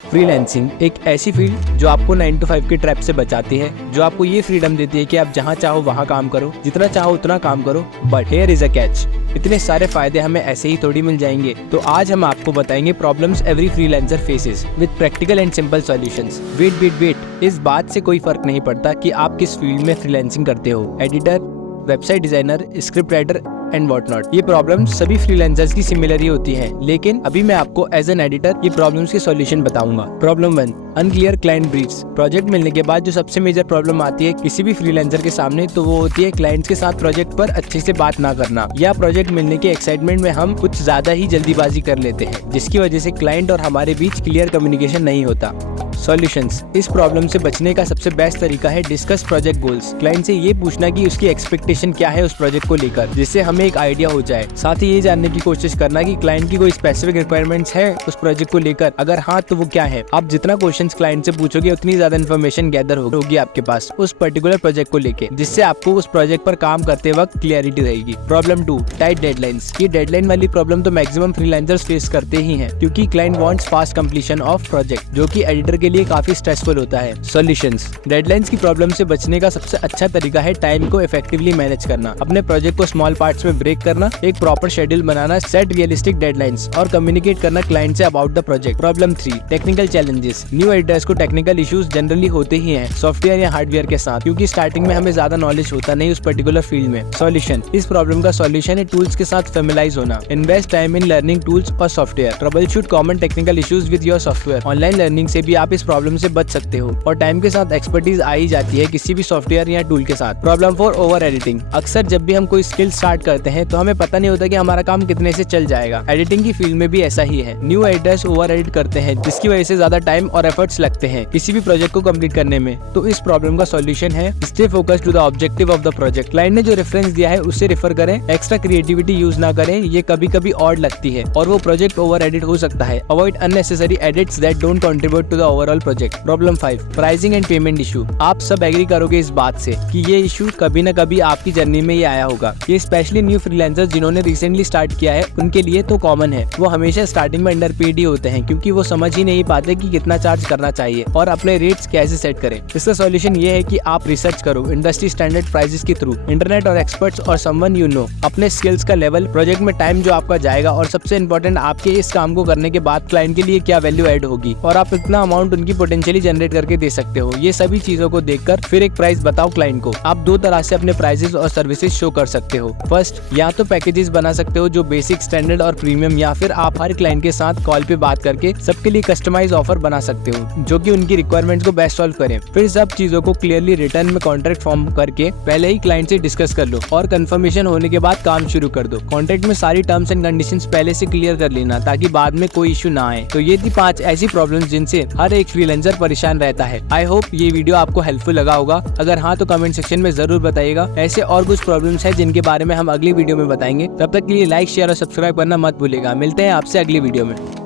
Freelancing एक ऐसी field जो आपको 9 to 5 के ट्रैप से बचाती है, जो आपको ये फ्रीडम देती है कि आप जहाँ चाहो वहाँ काम करो, जितना चाहो उतना काम करो। But here is a catch, इतने सारे फायदे हमें ऐसे ही थोड़ी मिल जाएंगे। तो आज हम आपको बताएंगे problems every freelancer faces with practical and simple solutions. Wait, इस बात से कोई फर्क नहीं पड़ता कि आप किस फील्ड में फ्रीलांसिंग करते हो, editor, website designer, script writer and what not. ये प्रॉब्लम्स सभी फ्रीलांसर्स की सिमिलर ही होती हैं, लेकिन अभी मैं आपको एज एन एडिटर ये प्रॉब्लम्स के सॉल्यूशन बताऊंगा। Problem 1, unclear client briefs. Project मिलने के बाद जो सबसे मेजर प्रॉब्लम आती है किसी भी फ्रीलांसर के सामने, तो वो होती है क्लाइंट्स के साथ प्रोजेक्ट पर अच्छे से बात ना करना, या प्रोजेक्ट मिलने के एक्साइटमेंट में हम कुछ ज्यादा ही जल्दीबाजी कर लेते हैं, जिसकी वजह से क्लाइंट और हमारे बीच क्लियर कम्युनिकेशन नहीं होता। सॉल्यूशंस, इस प्रॉब्लम से बचने का सबसे बेस्ट तरीका है डिस्कस प्रोजेक्ट गोल्स। क्लाइंट से ये पूछना कि उसकी एक्सपेक्टेशन क्या है उस प्रोजेक्ट को लेकर, जिससे हमें एक आइडिया हो जाए। साथ ही ये जानने की कोशिश करना कि क्लाइंट की कोई स्पेसिफिक रिक्वायरमेंट्स है उस प्रोजेक्ट को लेकर, अगर हाँ तो वो क्या है। आप जितना क्वेश्चंस क्लाइंट से पूछोगे उतनी ज्यादा इन्फॉर्मेशन गैदर होगी आपके पास उस पर्टिकुलर प्रोजेक्ट को लेकर, जिससे आपको उस प्रोजेक्ट पर काम करते वक्त क्लियरिटी रहेगी। Problem 2, tight deadlines. ये डेडलाइन वाली प्रॉब्लम तो मैक्सिमम फ्रीलांसर्स फेस करते ही हैं, क्योंकि client wants fast completion of project, जो कि एडिटर के लिए काफी स्ट्रेसफुल होता है। सॉल्यूशंस, डेडलाइंस की प्रॉब्लम से बचने का सबसे अच्छा तरीका है टाइम को इफेक्टिवली मैनेज करना, अपने प्रोजेक्ट को स्मॉल पार्ट्स में ब्रेक करना, एक प्रॉपर शेड्यूल बनाना, सेट रियलिस्टिक डेडलाइंस और कम्युनिकेट करना client say about the project. Problem 3, technical challenges. New editors को टेक्निकल इश्यूज जनरली होते ही हैं सॉफ्टवेयर या हार्डवेयर के साथ, क्योंकि स्टार्टिंग में हमें ज्यादा नॉलेज होता नहीं उस पर्टिकुलर फील्ड में। सॉल्यूशन, इस प्रॉब्लम का सॉल्यूशन है टूल्स के साथ फेमिलाइज होना। Invest time in learning tools और software. Troubleshoot common technical issues with your software. Online learning से भी आप इस प्रॉब्लम से बच सकते हो, और टाइम के साथ एक्सपर्टीज आ ही जाती है किसी भी सॉफ्टवेयर या टूल के साथ। Problem 4, over editing. अक्सर जब भी हम कोई स्किल स्टार्ट करते हैं तो हमें पता नहीं होता कि हमारा काम कितने से चल जाएगा। एडिटिंग की फील्ड में भी ऐसा ही है। न्यू एडिटर्स ओवर एडिट करते हैं, जिसकी वजह से ज्यादा टाइम और एफर्ट्स लगते हैं किसी भी प्रोजेक्ट को कंप्लीट करने में। तो इस प्रॉब्लम का सॉल्यूशन है stay focused to the objective of the project. Client ने जो रेफरेंस दिया है उससे रेफर करें, एक्स्ट्रा क्रिएटिविटी यूज ना करें, ये कभी कभी ऑड लगती है और वो प्रोजेक्ट ओवर एडिट हो सकता है। Avoid unnecessary edits that don't contribute to the overall project. Problem 5, pricing and payment issue. आप सब एग्री करोगे इस बात से कि ये इशू कभी न कभी आपकी जर्नी में ये आया होगा। ये स्पेशली न्यू फ्रीलांसर्स जिन्होंने रिसेंटली स्टार्ट किया है उनके लिए तो कॉमन है। वो हमेशा स्टार्टिंग में अंडरपेड ही होते हैं, क्योंकि वो समझ ही नहीं पाते कि कितना चार्ज करना चाहिए और अपने रेट्स कैसे सेट करें। इसका सॉल्यूशन ये है कि आप रिसर्च करो इंडस्ट्री स्टैंडर्ड प्राइसेस के थ्रू, इंटरनेट और एक्सपर्ट्स और समवन यू नो, अपने स्किल्स का लेवल, प्रोजेक्ट में टाइम जो आपका जाएगा, और सबसे इम्पोर्टेंट आपके इस काम को करने के बाद क्लाइंट के लिए क्या वैल्यू ऐड होगी, और आप इतना अमाउंट उनकी पोटेंशियली जनरेट करके दे सकते हो। ये सभी चीजों को देखकर फिर एक प्राइस बताओ क्लाइंट को। आप दो तरह से अपने प्राइसेस और सर्विसेज शो कर सकते हो। फर्स्ट, या तो पैकेजेस बना सकते हो जो बेसिक, स्टैंडर्ड और प्रीमियम, या फिर आप हर क्लाइंट के साथ कॉल पे बात करके सबके लिए कस्टमाइज ऑफर बना सकते हो जो कि उनकी रिक्वायरमेंट्स को बेस्ट सॉल्व करें। फिर सब चीजों को क्लियरली रिटर्न में कॉन्ट्रैक्ट फॉर्म करके पहले ही क्लाइंट से डिस्कस कर लो, और कंफर्मेशन होने के बाद काम शुरू कर दो। कॉन्ट्रैक्ट में सारी टर्म्स एंड कंडीशंस पहले से क्लियर कर लेना ताकि बाद में कोई इशू ना आए। तो ये थी 5 ऐसी प्रॉब्लम्स जिनसे हर एक फ्रीलांसर परेशान रहता है। आई होप ये वीडियो आपको हेल्पफुल लगा होगा। अगर हाँ तो कमेंट सेक्शन में जरूर बताइएगा। ऐसे और कुछ प्रॉब्लम्स है जिनके बारे में हम अगली वीडियो में बताएंगे। तब तक के लिए लाइक, शेयर और सब्सक्राइब करना मत भूलिएगा। मिलते हैं आपसे अगली वीडियो में।